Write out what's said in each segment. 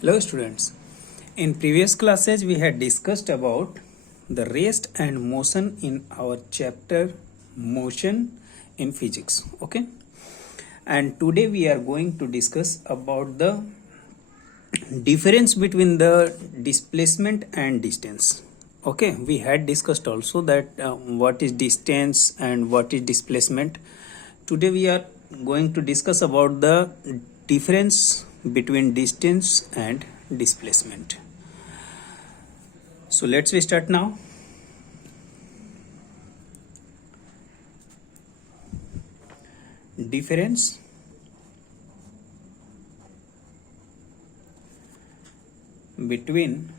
Hello students. In previous classes we had discussed about the rest and motion in our chapter motion in physics. Okay. And today we are going to discuss about the difference between the displacement and distance. Okay, we had discussed also that what is distance and what is displacement. Today we are going to discuss about the difference between distance and displacement. So let's we start now. Difference between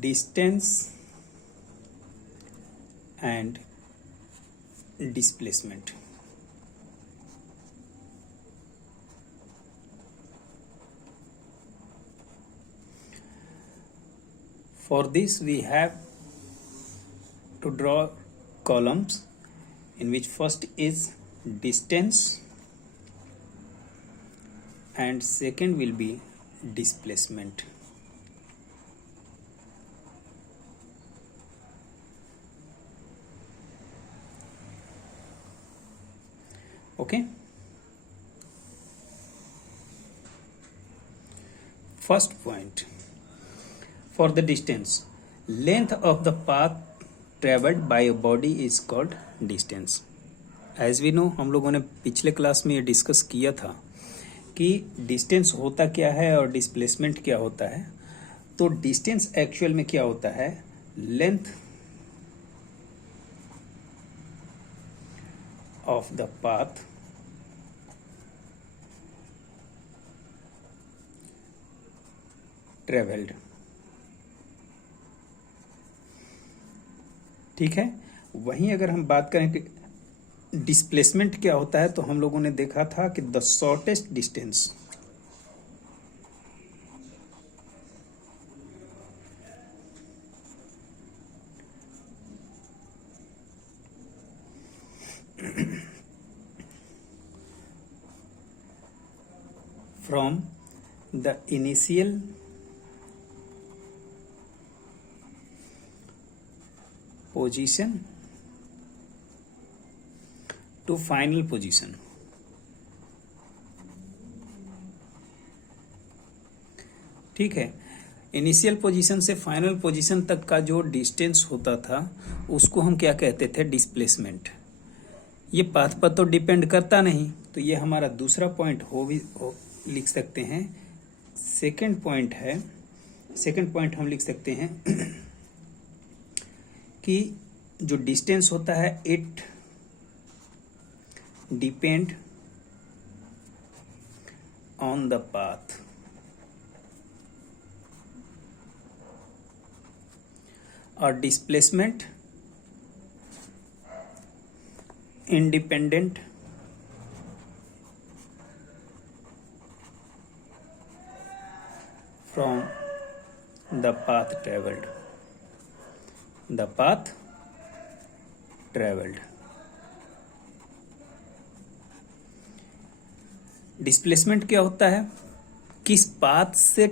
distance and displacement. For this we have to draw columns in which first is distance and second will be displacement. Okay. First point, for the distance, length of the path traveled by a body is called distance. As we know, हम लोगों ने पिछले class में ये discuss किया था कि distance होता क्या है और डिस्प्लेसमेंट क्या होता है. तो डिस्टेंस एक्चुअल में क्या होता है, length of the path travelled. ठीक है. वहीं अगर हम बात करें कि डिस्प्लेसमेंट क्या होता है, तो हम लोगों ने देखा था कि the shortest distance from the initial position to final position. ठीक है. इनिशियल पोजीशन से फाइनल पोजीशन तक का जो डिस्टेंस होता था उसको हम क्या कहते थे, डिस्प्लेसमेंट. ये पाथ पर तो डिपेंड करता नहीं, तो ये हमारा दूसरा पॉइंट लिख सकते हैं. सेकंड पॉइंट है, सेकंड पॉइंट हम लिख सकते हैं कि जो डिस्टेंस होता है it depend on the path. और displacement independent from the path travelled. The path traveled. Displacement क्या होता है, किस पाथ से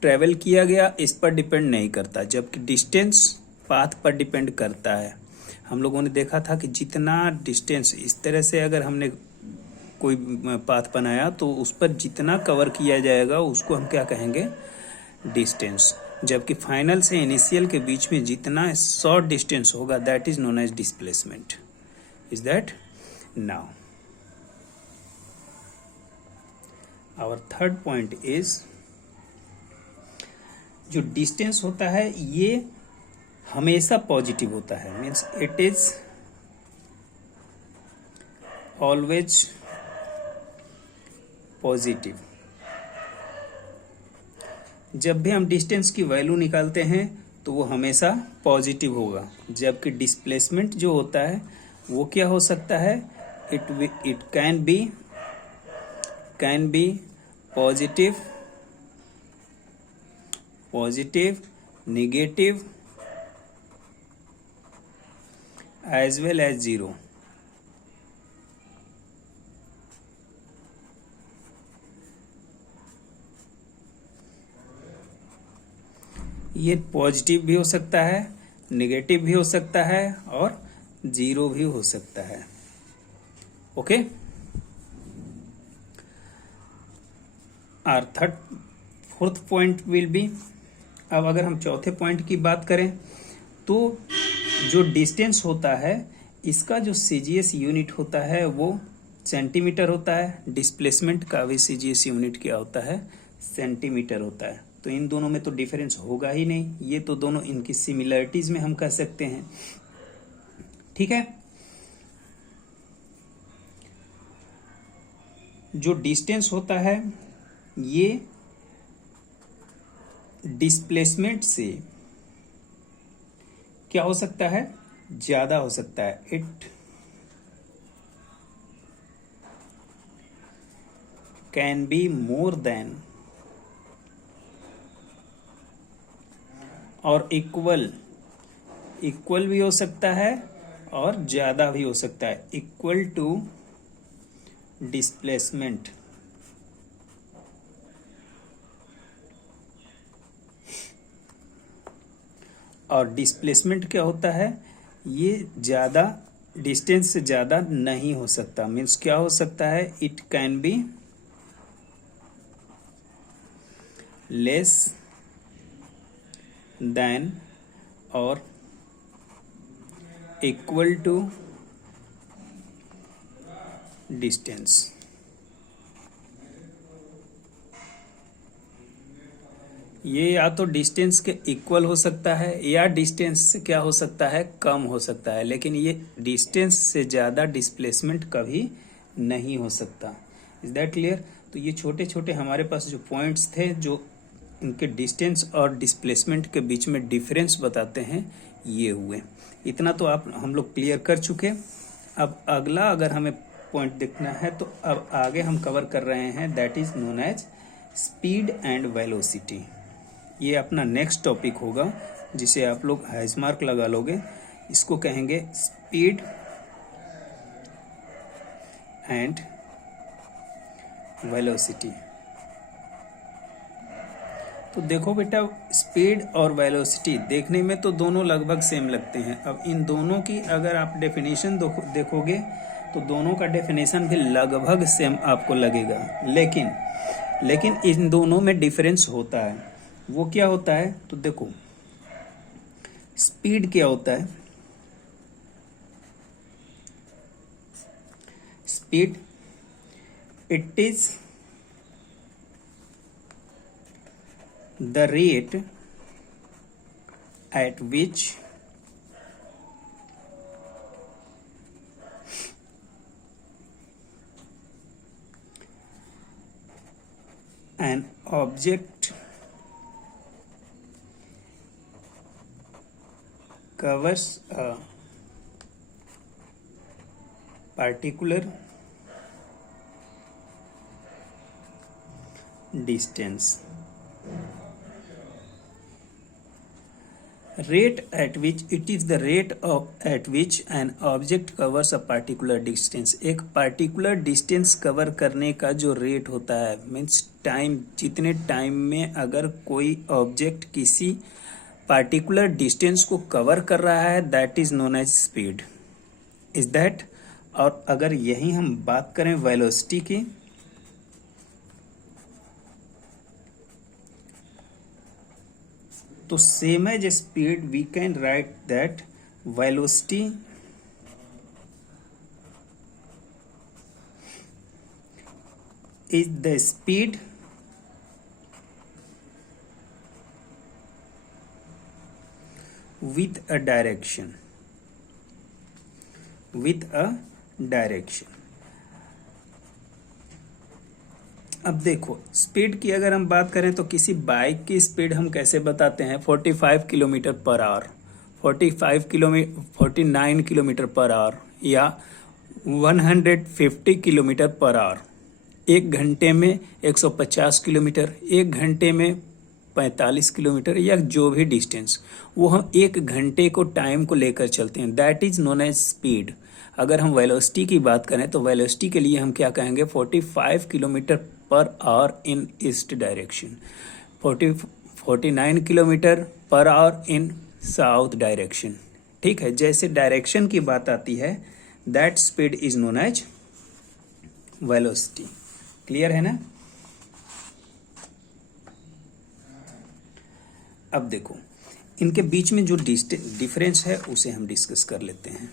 ट्रेवल किया गया इस पर डिपेंड नहीं करता, जबकि डिस्टेंस पाथ पर डिपेंड करता है. हम लोगों ने देखा था कि जितना डिस्टेंस, इस तरह से अगर हमने कोई पाथ बनाया तो उस पर जितना कवर किया जाएगा उसको हम क्या कहेंगे, डिस्टेंस. जबकि फाइनल से इनिशियल के बीच में जितना शॉर्ट डिस्टेंस होगा that is known as displacement. Is that. Now our third point is, जो डिस्टेंस होता है ये हमेशा पॉजिटिव होता है. Means it is always positive. जब भी हम डिस्टेंस की वैल्यू निकालते हैं तो वो हमेशा पॉजिटिव होगा. जबकि डिस्प्लेसमेंट जो होता है वो क्या हो सकता है, it can be positive, negative as well as zero. ये पॉजिटिव भी हो सकता है, नेगेटिव भी हो सकता है और जीरो भी हो सकता है। ओके, और फोर्थ पॉइंट विल बी, अब अगर हम चौथे पॉइंट की बात करें तो जो डिस्टेंस होता है इसका जो सीजीएस यूनिट होता है वो सेंटीमीटर होता है, डिस्प्लेसमेंट का भी सीजीएस यूनिट क्या होता है, सेंटीमीटर होता है। तो इन दोनों में तो डिफरेंस होगा ही नहीं, ये तो दोनों इनकी सिमिलरिटीज में हम कह सकते हैं। ठीक है, जो डिस्टेंस होता है ये डिस्प्लेसमेंट से क्या हो सकता है, ज्यादा हो सकता है। It can be more than और इक्वल भी हो सकता है और ज्यादा भी हो सकता है, इक्वल टू डिस्प्लेसमेंट। और डिस्प्लेसमेंट क्या होता है, ये ज्यादा डिस्टेंस से ज्यादा नहीं हो सकता। मीन्स क्या हो सकता है, it can be less than और इक्वल टू डिस्टेंस। ये या तो डिस्टेंस के इक्वल हो सकता है या डिस्टेंस से क्या हो सकता है, कम हो सकता है, लेकिन ये डिस्टेंस से ज़्यादा डिस्प्लेसमेंट कभी नहीं हो सकता। Is that clear? तो ये छोटे छोटे हमारे पास जो पॉइंट्स थे जो इनके डिस्टेंस और डिस्प्लेसमेंट के बीच में डिफरेंस बताते हैं, ये हुए। इतना तो आप हम लोग क्लियर कर चुके। अब अगला अगर हमें पॉइंट देखना है तो अब आगे हम कवर कर रहे हैं, that is known as speed and velocity. ये अपना नेक्स्ट टॉपिक होगा जिसे आप लोग हाइज मार्क लगा लोगे। इसको कहेंगे स्पीड एंड वेलोसिटी। तो देखो बेटा, स्पीड और वेलोसिटी देखने में तो दोनों लगभग सेम लगते हैं। अब इन दोनों की अगर आप डेफिनेशन देखोगे तो दोनों का डेफिनेशन भी लगभग सेम आपको लगेगा, लेकिन इन दोनों में डिफरेंस होता है। वो क्या होता है, तो देखो स्पीड क्या होता है, speed it is the rate at which an object covers a particular distance. Rate at which, it is the rate at which an object covers a particular distance. एक particular distance cover करने का जो rate होता है, means time, जितने time में अगर कोई ऑब्जेक्ट किसी पार्टिकुलर डिस्टेंस को कवर कर रहा है, that is known as speed. Is that? और अगर यही हम बात करें वेलोसिटी की, तो same as speed we can write that velocity is the speed with a direction. अब देखो स्पीड की अगर हम बात करें तो किसी बाइक की स्पीड हम कैसे बताते हैं, 45 kilometre per our, 49 kilometre per our या 150 किलोमीटर पर आवर। एक घंटे में 150 किलोमीटर, एक घंटे में 45 किलोमीटर, या जो भी डिस्टेंस, वो हम एक घंटे को टाइम को लेकर चलते हैं, that is known as speed. अगर हम वेलोसिटी की बात करें तो वेलोसिटी के लिए हम क्या कहेंगे, 45 kilometre per hour in east direction, 49 kilometre per hour in south direction. ठीक है, जैसे डायरेक्शन की बात आती है, that speed is known as velocity. Clear है ना? अब देखो, इनके बीच में जो डिफरेंस है उसे हम डिस्कस कर लेते हैं।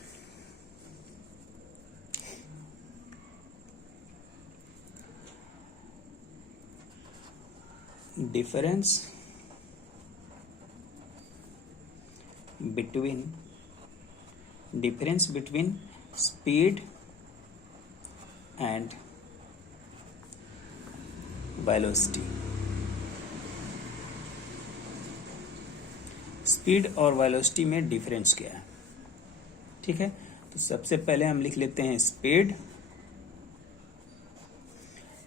Difference between speed and velocity. Speed और वेलोसिटी में डिफरेंस क्या है? ठीक है, तो सबसे पहले हम लिख लेते हैं स्पीड,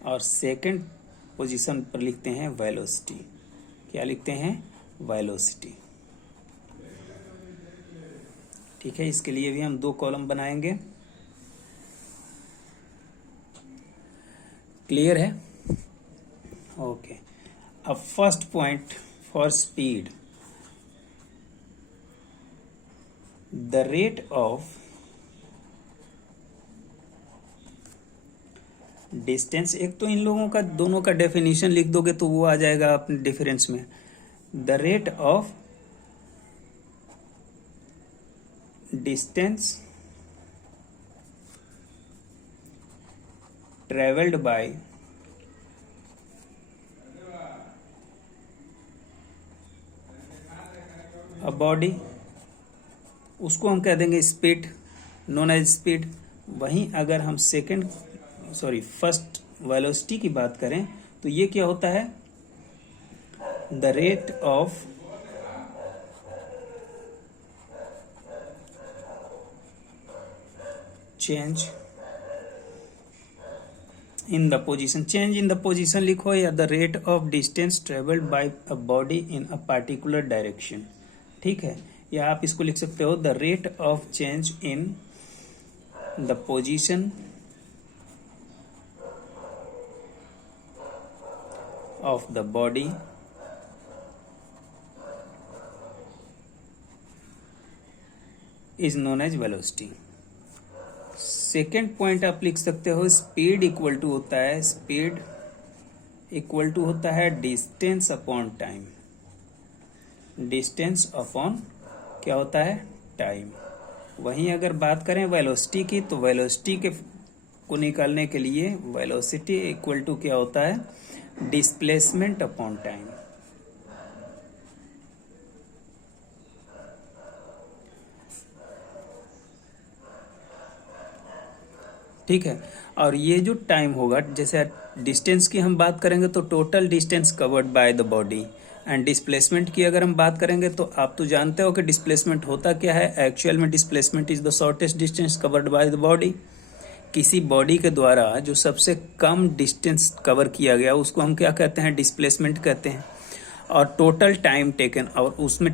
और सेकंड पोजीशन पर लिखते हैं वेलोसिटी। क्या लिखते हैं? वेलोसिटी। ठीक है, इसके लिए भी हम 2 कॉलम बनाएंगे। क्लियर है? ओके। अब first point for speed, the rate of distance. एक तो इन लोगों का दोनों का डेफिनेशन लिख दोगे तो वो आ जाएगा अपने डिफरेंस में। The rate of distance travelled by a body, उसको हम कह देंगे स्पीड, नोन एज स्पीड। वहीं अगर हम फर्स्ट वेलोसिटी की बात करें तो ये क्या होता है? The rate of change in the position. Change in the position लिखो, या the rate of distance travelled by a body in a particular direction. ठीक है, या आप इसको लिख सकते हो the rate of change in the position of the body is known as velocity। Second point आप लिख सकते हो स्पीड इक्वल टू होता है distance upon time. Distance upon क्या होता है? टाइम। वहीं अगर बात करें वेलोसिटी की, तो वेलोसिटी को निकालने के लिए वेलोसिटी इक्वल टू क्या होता है? Displacement upon time. ठीक है, और ये जो टाइम होगा, जैसे डिस्टेंस की हम बात करेंगे तो total distance covered by the body, and displacement की अगर हम बात करेंगे तो आप तो जानते हो कि डिस्प्लेसमेंट होता क्या है। एक्चुअल में displacement is the shortest distance covered by the body. किसी बॉडी के द्वारा जो सबसे कम डिस्टेंस कवर किया गया उसको हम क्या कहते हैं? डिस्प्लेसमेंट कहते हैं। और टोटल टाइम टेकन, और उसमें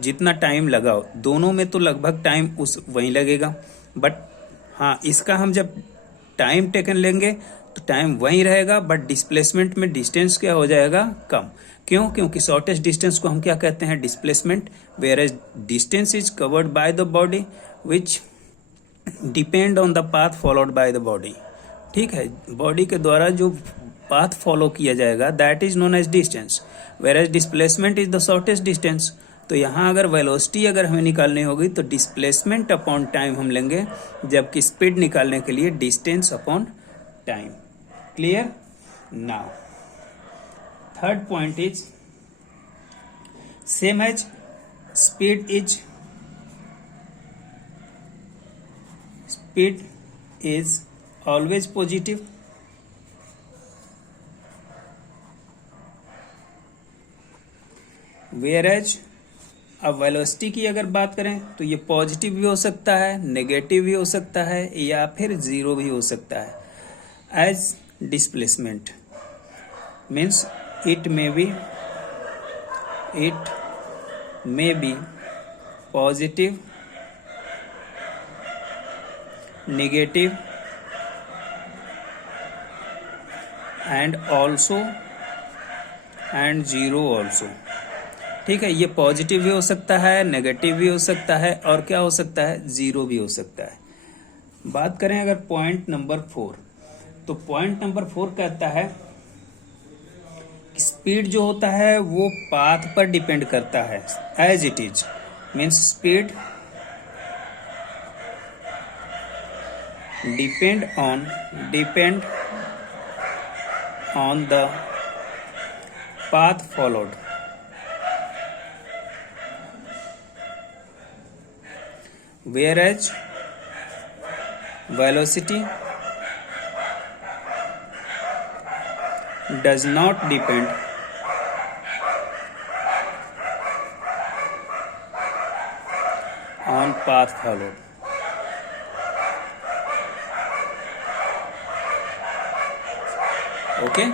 जितना टाइम लगा, दोनों में तो लगभग टाइम वहीं लगेगा, बट हाँ, इसका हम जब टाइम टेकन लेंगे तो टाइम वहीं रहेगा, बट डिस्प्लेसमेंट में डिस्टेंस क्या हो जाएगा? कम। क्यों? क्योंकि शॉर्टेस्ट डिस्टेंस को हम क्या कहते हैं? Displacement. Whereas distance is covered by the body which depend on the path followed by the body. ठीक है, बॉडी के द्वारा जो पाथ फॉलो किया जाएगा that is known as distance, whereas displacement is the shortest distance. तो यहाँ अगर वेलोसिटी अगर हमें निकालनी होगी तो डिस्प्लेसमेंट अपॉन टाइम हम लेंगे, जबकि स्पीड निकालने के लिए distance upon time. Clear? Now third point is same as speed is always positive, whereas अब वेलोसिटी की अगर बात करें तो ये पॉजिटिव भी हो सकता है, नेगेटिव भी हो सकता है, या फिर जीरो भी हो सकता है। As displacement means it may be positive, negative and zero also. ठीक है, ये पॉजिटिव भी हो सकता है, नेगेटिव भी हो सकता है, और क्या हो सकता है, जीरो भी हो सकता है। बात करें अगर पॉइंट नंबर 4, तो पॉइंट नंबर 4 कहता है स्पीड जो होता है वो पाथ पर डिपेंड करता है, as it is, means speed depend on the path followed, whereas velocity does not depend on path followed. Okay.